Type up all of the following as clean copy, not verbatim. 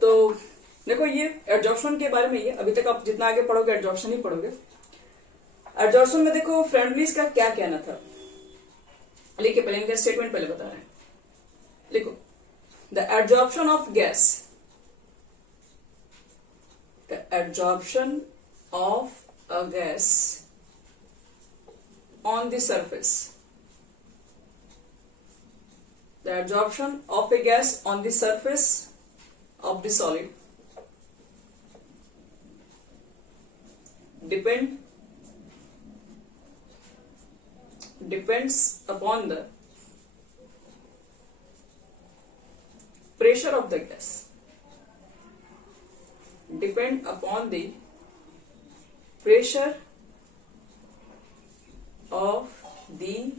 तो देखो ये एडजॉर्प्शन के बारे में ही है। अभी तक आप जितना आगे पढ़ोगे एडजॉर्प्शन ही पढ़ोगे। एडजॉर्प्शन में देखो फ्रेंडलीज का क्या कहना था, लिखिए पहले इनका स्टेटमेंट पहले बता रहे हैं। लिखो the adsorption of gas, the adsorption of a gas on the surface, the absorption of a gas on the surface of the solid depends upon the pressure of the gas, depend upon the pressure of the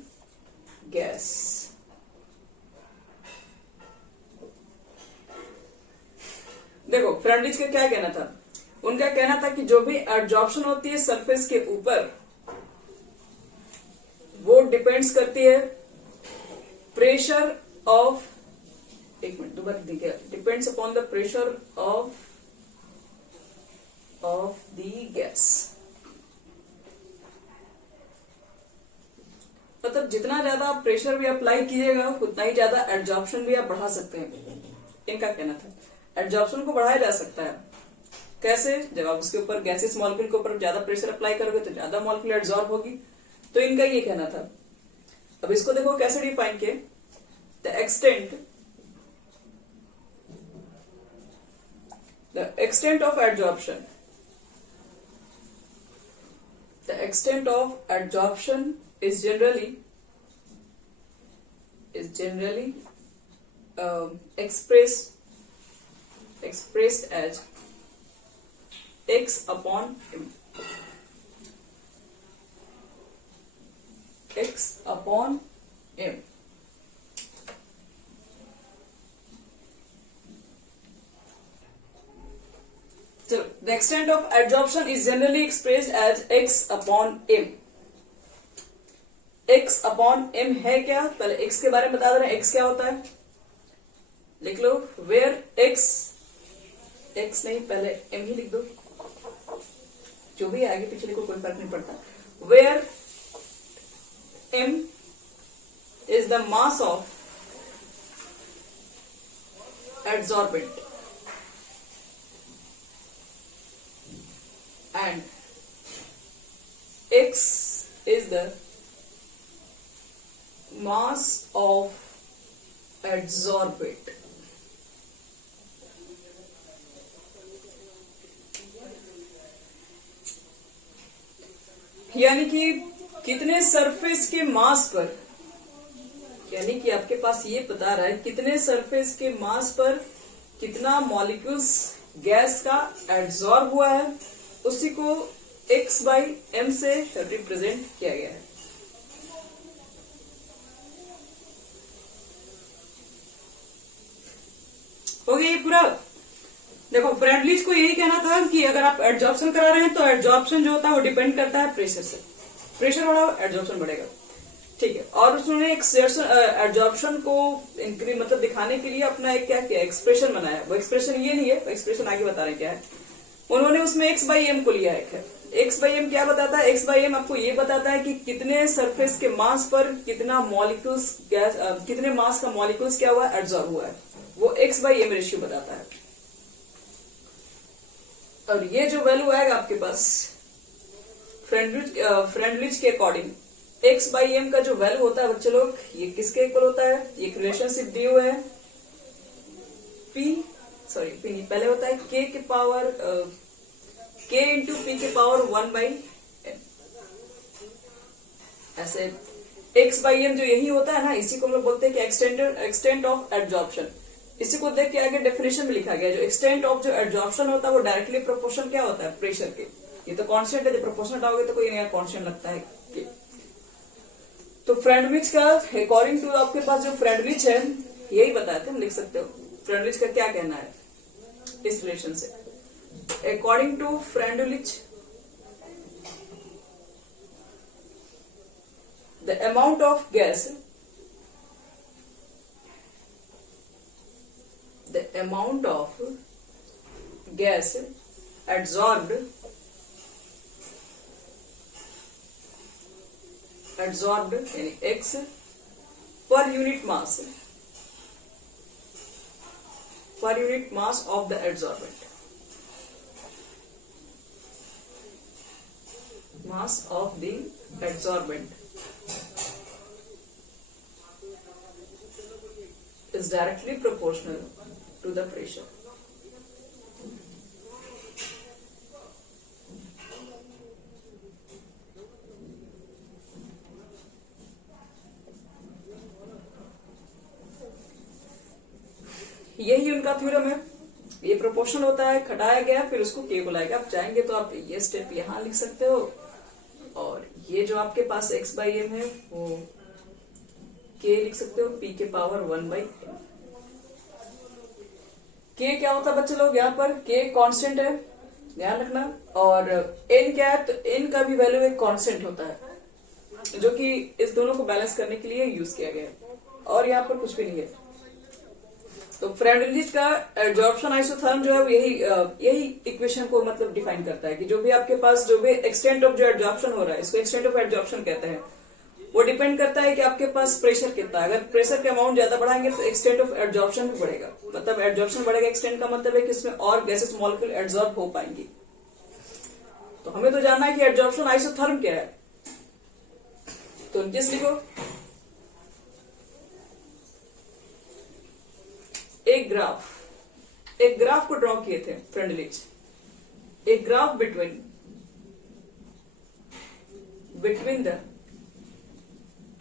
gas। देखो फ्रेंडलिज का क्या कहना था, उनका कहना था कि जो भी एब्जॉर्प्शन होती है सरफेस के ऊपर वो डिपेंड्स करती है प्रेशर ऑफ, एक मिनट दोबारा देखिए, depends upon the pressure of the gas. मतलब जितना ज्यादा आप प्रेशर भी अप्लाई कीजिएगा उतना ही ज्यादा एब्जॉर्प्शन भी आप बढ़ा सकते हैं, इनका कहना था। एब्जॉर्प्शन को बढ़ाया जा सकता है कैसे, जब आप उसके ऊपर गैसेस मॉलिक्यूल के ऊपर ज्यादा प्रेशर अप्लाई करोगे तो ज्यादा मॉलिक्यूल एब्जॉर्ब होगी, तो इनका ये कहना था। अब इसको देखो कैसे डिफाइन किए, the extent of absorption, the extent of absorption is generally expressed as x upon m, x upon m। So the extent of adsorption is generally expressed as x upon m। x upon m है क्या, पहले x के बारे में बता दे रहे हैं। x क्या होता है, लिख लो वेयर x नहीं, पहले m ही लिख दो, जो भी आगे पीछे लिखो कोई फर्क नहीं पड़ता। Where m is the mass of adsorbent and x is the mass of adsorbate। यानी कि कितने सरफेस के मास पर, यानी कि आपके पास ये बता रहा है कितने सरफेस के मास पर कितना मॉलिक्यूल्स गैस का एड्सॉर्ब हुआ है, उसी को x बाई m से रिप्रेजेंट किया गया है। हो गया ये पूरा। देखो फ्रेंडलीज को यही कहना था कि अगर आप एड्सॉर्प्शन करा रहे हैं तो एड्सॉर्प्शन जो होता है वो डिपेंड करता है प्रेशर से, प्रेशर बढ़ाओ एड्सॉर्प्शन बढ़ेगा, ठीक है। और उसने एक एड्सॉर्प्शन को इंक्रीज मतलब दिखाने के लिए अपना एक क्या किया, एक्सप्रेशन बनाया। वो एक्सप्रेशन ये नहीं है, वो एक्सप्रेशन आगे बता रहे क्या है। उन्होंने उसमें x बाई एम को लिया है। x बाई एम क्या बताता है, x बाई एम आपको ये बताता है कि कितने सरफेस के मास पर कितना मॉलिक्यूल्स गैस, कितने मास का मॉलिक्यूल्स क्या हुआ एड्सॉर्ब हुआ है, वो x बाई एम रेशियो बताता है। और ये जो वैल्यू आएगा आपके पास फ्रेंडलिज के अकॉर्डिंग, x बाई एम का जो वैल्यू होता है बच्चे लोग, ये किसके इक्वल होता है, ये रिलेशनशिप दिए हुए है p नहीं, पहले होता है k के पावर k इंटू पी के पावर 1 बाई m। ऐसे x बाई एम जो यही होता है ना, इसी को हम लोग बोलते हैं कि एक्सटेंट ऑफ एड्सॉर्प्शन। इसी को देख के आगे डेफिनेशन में लिखा गया, जो एक्सटेंट ऑफ जो एड्सॉर्प्शन होता है वो डायरेक्टली प्रोपोर्शन क्या होता है प्रेशर के। ये तो कांस्टेंट है, जब प्रोपोर्शन हटाओगे तो कोई नया कांस्टेंट लगता है कि। तो फ्रेंडलिज का अकॉर्डिंग टू आपके पास जो फ्रेंडलिज है यही बताया था, हम लिख सकते हो फ्रेंडलिज का क्या कहना है इस रिलेशन से। According to Freundlich the amount of gas, the amount of gas absorbed यानी x per unit mass of the absorbent, mass of the adsorbent is directly proportional to the pressure. यही उनका थ्योरम है। ये proportion होता है, घटाया गया फिर उसको के बुलाएगा। आप चाहेंगे तो आप ये स्टेप यहां लिख सकते हो, और ये जो आपके पास x बाई एम है वो k लिख सकते हो, p के पावर 1/m। k क्या होता है बच्चे लोग, यहाँ पर k कांस्टेंट है, ध्यान रखना। और n क्या है, तो n का भी वैल्यू एक कांस्टेंट होता है, जो कि इस दोनों को बैलेंस करने के लिए यूज किया गया है, और यहाँ पर कुछ भी नहीं है। तो फ्रेंडलिच का एब्जॉर्प्शन आइसोथर्म जो है यही इक्वेशन को मतलब डिफाइन करता है कि जो भी आपके पास जो भी एक्सटेंट ऑफ जो एब्जॉर्प्शन हो रहा है, इसको एक्सटेंट ऑफ एब्जॉर्प्शन कहते हैं, वो डिपेंड करता है कि आपके पास प्रेशर कितना है। अगर प्रेशर का अमाउंट ज्यादा बढ़ाएंगे तो एक्सटेंट ऑफ एब्जॉर्प्शन भी बढ़ेगा, मतलब एब्जॉर्प्शन बढ़ेगा। एक्सटेंट का मतलब है कि इसमें और गैसेस मॉलिक्यूल एब्जॉर्ब हो पाएंगी। तो हमें तो जानना है कि एब्जॉर्प्शन आइसोथर्म क्या है, तो जिस लिखो एक ग्राफ को ड्रॉ किए थे फ्रेंडलिच, एक ग्राफ बिटवीन द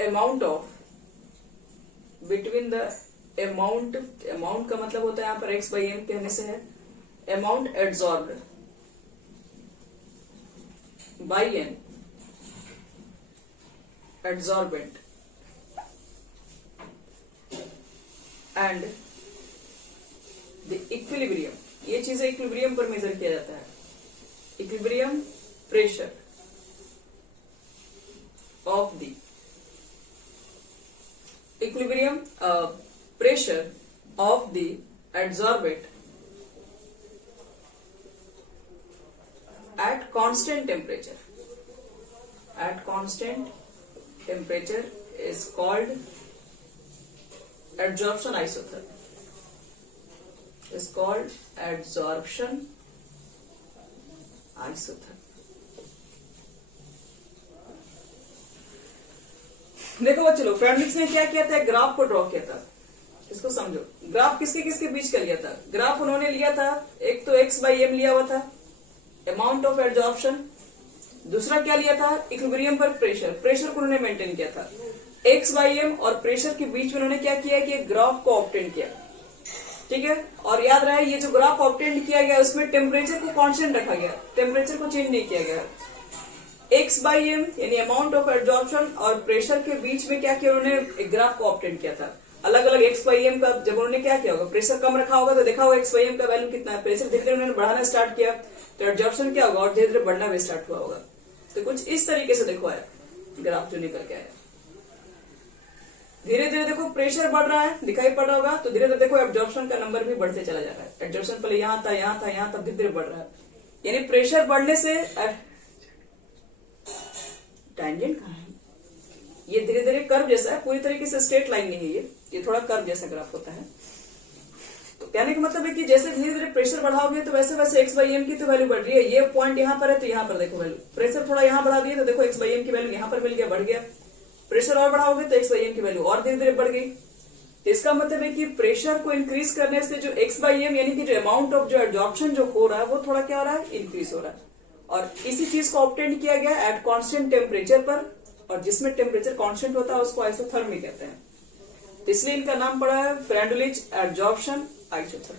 अमाउंट का मतलब होता है यहाँ पर x बाई एम कहने से है amount absorbed by an absorbent and the equilibrium. ये चीजें इक्विलिब्रियम पर मेजर किया जाता है। Equilibrium pressure of the adsorbent at constant temperature is called adsorption isotherm. देखो बच्चों लोग, फ्रेंडलिच ने क्या किया था, ग्राफ को ड्रॉ किया था। इसको समझो, ग्राफ किसके किसके बीच का लिया था। ग्राफ उन्होंने लिया था, एक तो x बाई एम लिया हुआ था अमाउंट ऑफ एब्जॉर्प्शन, दूसरा क्या लिया था इक्विलिब्रियम पर प्रेशर को उन्होंने मेंटेन किया था। x बाई एम और प्रेशर के बीच में उन्होंने क्या किया कि ग्राफ को ऑब्टेन किया, ठीक है। और याद रहे ये जो ग्राफ ऑब्टेन किया गया उसमें टेम्परेचर को कांस्टेंट रखा गया, टेम्परेचर को चेंज नहीं किया गया। x बाई एम यानी अमाउंट ऑफ एब्जॉर्प्शन और प्रेशर के बीच में क्या किया उन्होंने, एक ग्राफ को ऑब्टेन किया था। अलग अलग x बाई एम का जब उन्होंने क्या किया होगा, प्रेशर कम रखा होगा तो देखा होगा x बाई एम का वैल्यू कितना है। प्रेशर धीरे धीरे उन्होंने बढ़ाना स्टार्ट किया तो एब्जॉर्प्शन क्या होगा और धीरे धीरे बढ़ना भी स्टार्ट हुआ होगा। तो कुछ इस तरीके से देखो आया ग्राफ जो निकल के आया। धीरे धीरे देखो प्रेशर बढ़ रहा है, दिखाई पड़ रहा होगा, तो धीरे धीरे देखो एब्जॉर्प्शन का नंबर भी बढ़ते चला जा रहा है। एब्जॉर्प्शन पहले यहाँ था, तब धीरे धीरे बढ़ रहा है। यानी प्रेशर बढ़ने से टैंजेंट कहाँ है, ये धीरे धीरे कर्व जैसा है, पूरी तरीके से स्ट्रेट लाइन नहीं है, ये थोड़ा कर्व जैसा ग्राफ होता है। तो कहने का मतलब है कि जैसे धीरे धीरे प्रेशर बढ़ाओगे तो वैसे वैसे x बाई एम की तो वैल्यू बढ़ रही है। ये पॉइंट यहाँ पर है तो यहाँ पर देखो वैल्यू, प्रेशर थोड़ा यहाँ बढ़ा दिए तो देखो x बाई एम की वैल्यू यहाँ पर मिल गया, बढ़ गया। प्रेशर और बढ़ाओगे तो x बाई एम की वैल्यू और धीरे धीरे बढ़ गई। तो इसका मतलब है कि प्रेशर को इंक्रीज करने से जो x बाई एम यानी कि जो अमाउंट ऑफ जो एब्जॉर्प्शन जो हो रहा है वो थोड़ा क्या हो रहा है, इंक्रीज हो रहा है। और इसी चीज को ऑब्टेन किया गया एट कांस्टेंट टेम्परेचर पर, और जिसमें टेम्परेचर कांस्टेंट होता है उसको आइसोथर्मी कहते हैं। तो इसलिए इनका नाम पड़ा है फ्रेंडलिच एब्जॉर्प्शन आइसोथर्म।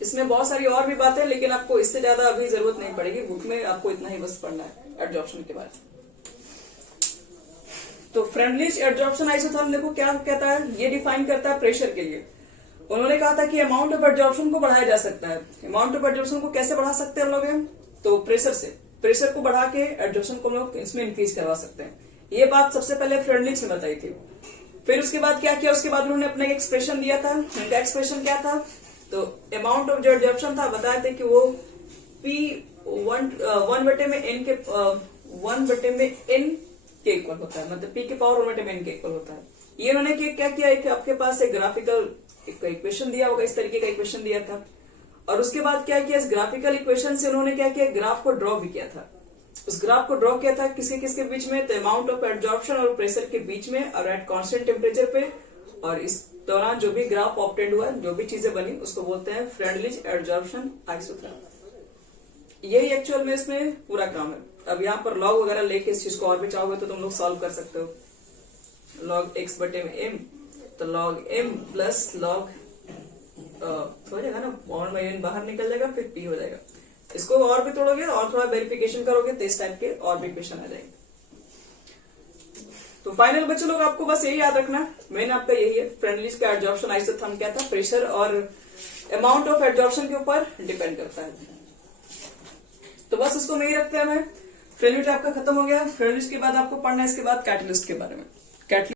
इसमें बहुत सारी और भी बातें, लेकिन आपको इससे ज्यादा अभी जरूरत नहीं पड़ेगी, बुक में आपको इतना ही बस पढ़ना है एब्जॉर्प्शन के बारे में। तो फ्रेंडलिच एब्जॉर्प्शन आइसोथर्म देखो क्या कहता है, ये डिफाइन करता है प्रेशर के लिए। उन्होंने कहा था कि अमाउंट ऑफ एब्जॉर्प्शन को बढ़ाया जा सकता है। अमाउंट ऑफ एब्जॉर्प्शन को कैसे बढ़ा सकते हैं हम लोग, तो प्रेशर से, प्रेशर को बढ़ा के एब्जॉर्प्शन को हम लोग इसमें इंक्रीज करवा सकते हैं। ये बात सबसे पहले फ्रेंडलिच ने बताई थी। फिर उसके बाद क्या किया, उसके बाद उन्होंने अपना एक एक्सप्रेशन दिया था। उनका एक्सप्रेशन क्या था, तो अमाउंट ऑफ जो एडजॉर्प्शन था बताए थे कि वो P 1/n के इक्वल होता है, मतलब P के पावर 1/n के इक्वल होता है। ये उन्होंने क्या किया, एक आपके पास एक ग्राफिकल इक्वेशन दिया होगा, इस तरीके का इक्वेशन दिया था, और उसके बाद क्या किया, इस ग्राफिकल इक्वेशन से उन्होंने क्या किया, ग्राफ को ड्रॉ भी किया था। उस ग्राफ को ड्रॉ किया था किसके किसके बीच में, तो अमाउंट ऑफ एडजॉर्प्शन और प्रेशर के बीच में, और एट कांस्टेंट टेम्परेचर पे, और इस दौरान जो भी ग्राफ ऑब्टेंड हुआ, जो भी चीजें बनी, उसको बोलते हैं फ्रेंडलिज एडजॉर्प्शन आइसोथर्म। यही एक्चुअल में इसमें पूरा काम है। अब यहाँ पर लॉग वगैरह लेके इस चीज को और भी चाहोगे तो तुम लोग सॉल्व कर सकते हो। लॉग x बटे में m, तो लॉग m प्लस लॉग हो जाएगा ना, 1/n बाहर निकल जाएगा, फिर p हो जाएगा। इसको और भी तोड़ोगे और थोड़ा वेरिफिकेशन करोगे तो इस टाइप के और भी क्वेश्चन आ जाएंगे। तो फाइनल बच्चों लोग आपको बस यही याद रखना, मेन आपका यही है, फ्रेंडलिज का एडजॉर्प्शन आइसोथर्म क्या था, प्रेशर और अमाउंट ऑफ एडजॉर्प्शन के ऊपर डिपेंड करता है। तो बस इसको नहीं रखते हैं। फ्रेंडलिज आपका खत्म हो गया। फ्रेंडलिज के बाद आपको पढ़ना है इसके बाद कैटलिस्ट के बारे में। कैटलिस्ट